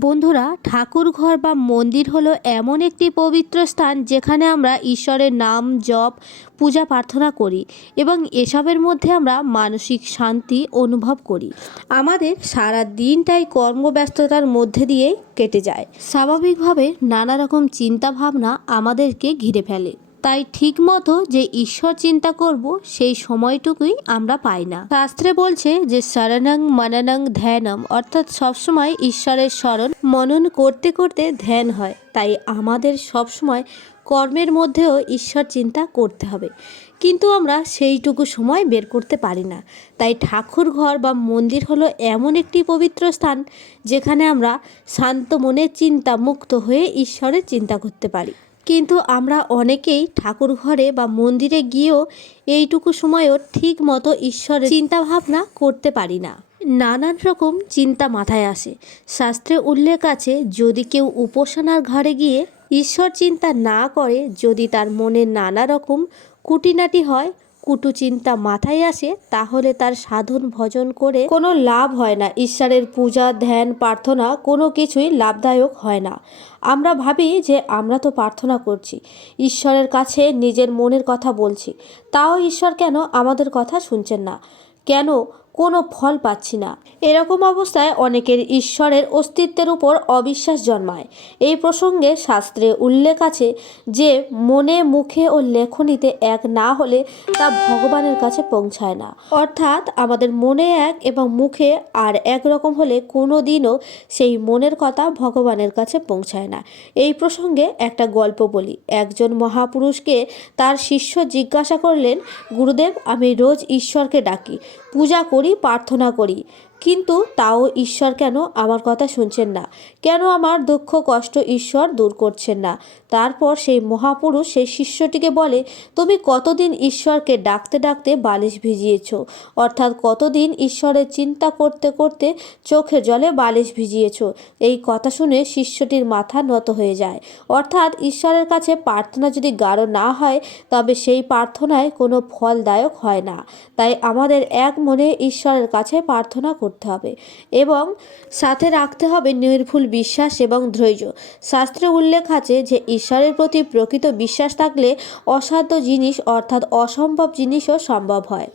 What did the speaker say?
বন্ধুরা, ঠাকুর ঘর বা মন্দির হলো এমন একটি পবিত্র স্থান যেখানে আমরা ঈশ্বরের নাম জপ, পূজা প্রার্থনা করি এবং এসবের মধ্যে আমরা মানসিক শান্তি অনুভব করি। আমাদের সারা দিনটাই কর্মব্যস্ততার মধ্যে দিয়েই কেটে যায়। স্বাভাবিকভাবে নানা রকম চিন্তা ভাবনা আমাদেরকে ঘিরে ফেলে, তাই ঠিকমতো যে ঈশ্বর চিন্তা করব সেই সময়টুকুই আমরা পাই না। শাস্ত্রে বলছে যে শরণং মননং ধ্যানম, অর্থাৎ সবসময় ঈশ্বরের স্মরণ মনন করতে করতে ধ্যান হয়। তাই আমাদের সবসময় কর্মের মধ্যেও ঈশ্বর চিন্তা করতে হবে, কিন্তু আমরা সেইটুকু সময় বের করতে পারি না। তাই ঠাকুর ঘর বা মন্দির হলো এমন একটি পবিত্র স্থান যেখানে আমরা শান্ত মনে চিন্তা মুক্ত হয়ে ঈশ্বরের চিন্তা করতে পারি। কিন্তু আমরা অনেকেই ঠাকুর ঘরে বা মন্দিরে গিয়েও এইটুকু সময়ও ঠিক মতো ঈশ্বরের চিন্তা ভাবনা করতে পারি না। নানান রকম চিন্তা মাথায় আসে। শাস্ত্রে উল্লেখ আছে, যদি কেউ উপাসনার ঘরে গিয়ে ঈশ্বর চিন্তা না করে, যদি তার মনে নানা রকম কুটিনাটি হয়, কুটু চিন্তা মাথায় আসে, তাহলে তার সাধন ভজন করে কোনো লাভ হয় না। ঈশ্বরের পূজা ধ্যান প্রার্থনা কোনো কিছুই লাভদায়ক হয় না। আমরা ভাবি যে আমরা তো প্রার্থনা করছি, ঈশ্বরের কাছে নিজের মনের কথা বলছি, তাও ঈশ্বর কেন আমাদের কথা শুনছেন না, কেন কোনো ফল পাচ্ছি না। এরকম অবস্থায় অনেকের ঈশ্বরের অস্তিত্বের উপর অবিশ্বাস জন্মায়। এই প্রসঙ্গে শাস্ত্রে উল্লেখ আছে যে মনে মুখে ও লেখনীতে এক না হলে তা ভগবানের কাছে পৌঁছায় না। অর্থাৎ আমাদের মনে এক এবং মুখে আর একরকম হলে কোনো দিনও সেই মনের কথা ভগবানের কাছে পৌঁছায় না। এই প্রসঙ্গে একটা গল্প বলি। একজন মহাপুরুষকে তার শিষ্য জিজ্ঞাসা করলেন, গুরুদেব, আমি রোজ ঈশ্বরকে ডাকি, পূজা করি, প্রার্থনা করি, কিন্তু তাও ঈশ্বর কেন আমার কথা শুনছেন না, কেন আমার দুঃখ কষ্ট ঈশ্বর দূর করছেন না। তারপর সেই মহাপুরুষ সেই শিষ্যটিকে বলে, তুমি কতদিন ঈশ্বরকে ডাকতে ডাকতে বালিশ ভিজিয়েছ, অর্থাৎ কতদিন ঈশ্বরের চিন্তা করতে করতে চোখের জলে বালিশ ভিজিয়েছ। এই কথা শুনে শিষ্যটির মাথা নত হয়ে যায়। অর্থাৎ ঈশ্বরের কাছে প্রার্থনা যদি গাঢ় না হয়, তবে সেই প্রার্থনায় কোনো ফলদায়ক হয় না। তাই আমাদের এক মনে ঈশ্বরের কাছে প্রার্থনা করতে হবে এবং সাথে রাখতে হবে নির্ভুল বিশ্বাস এবং ধৈর্য। শাস্ত্রে উল্লেখ আছে যে ঈশ্বরের প্রতি প্রকৃত বিশ্বাস থাকলে অসাধ্য জিনিস অর্থাৎ অসম্ভব জিনিসও সম্ভব হয়।